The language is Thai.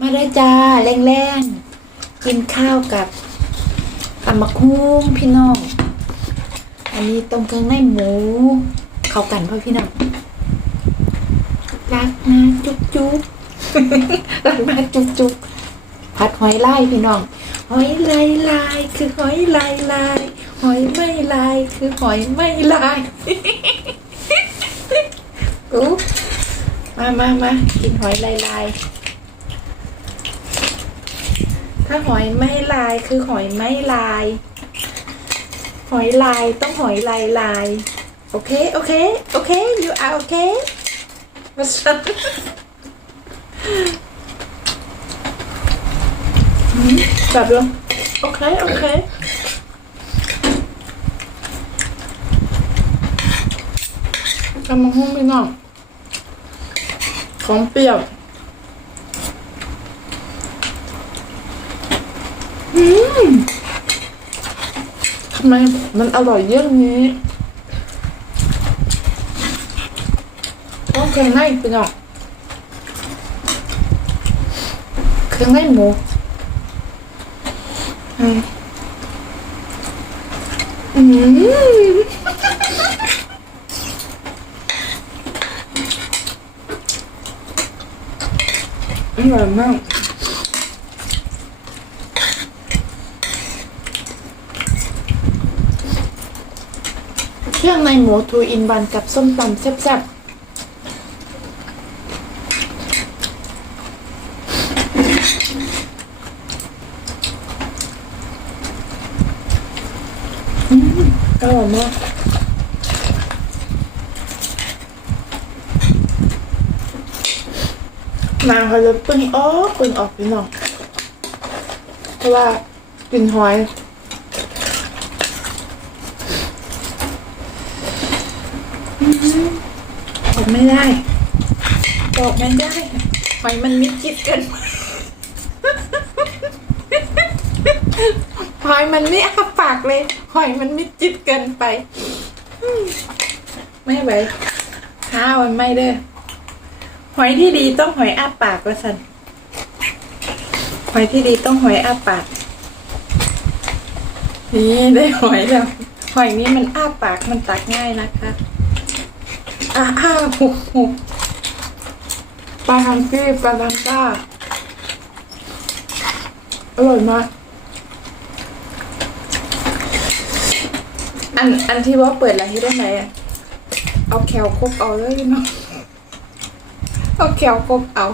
มาได้จ้าแรงๆ กินข้าวกับตำมะคุ้งพี่น้อง อันนี้ต้มเครื่องในหมู เข้ากันพ่อพี่น้องรักนะจุ๊บจุ๊บรักนะจุ๊บจุ๊บผัดหอยลายพี่น้อง หอยลายลายคือหอยลายลายหอยไม่ลายคือหอยไม่ลายอุ๊บมามามากินหอยลายลาย ถ้าหอยไม่ลายคือหอยไม่ลาย หอยลายต้องหอยลายลายโอเคโอเคโอเค you are okay มาสันแบบลยโอเคโอเคกำลังห้องไปน้องของเปรี้ยว ทำไมมันอร่อยเยี่ยงนี้ต้องเครื่องในพี่น้องเครื่องในหมูอืมอืมอร่อยมาก เครื่องในหมูทูอินวันกับส้มตำแซ่บๆอืมอร่อยมากนางเขาจะปึ้งออกปึ้งออกพี่น้องเพราะว่ากลินหอย บอก ไม่ได้ บอกไม่ได้หอยมันมิดชิดเกินหอยมันไม่อาปากเลยหอยมันมิดจิตเกินไป ไม่ไหวห้าวันไม่เด้อหอยที่ดีต้องหอยอาปากละสันหอยที่ดีต้องหอยอาปาก นี่ได้หอยแล้วหอยนี้มันอ้าปากมันตักง่ายนะคะ อ่าอ่าหุบหุบปลาฮังซี่ปลาทังก้า อร่อยมาก อันอันที่ว่าเปิดอะไรให้ได้ไหมอะเอาแคลครบเอาเลยเนาะเอาแคลครบเอา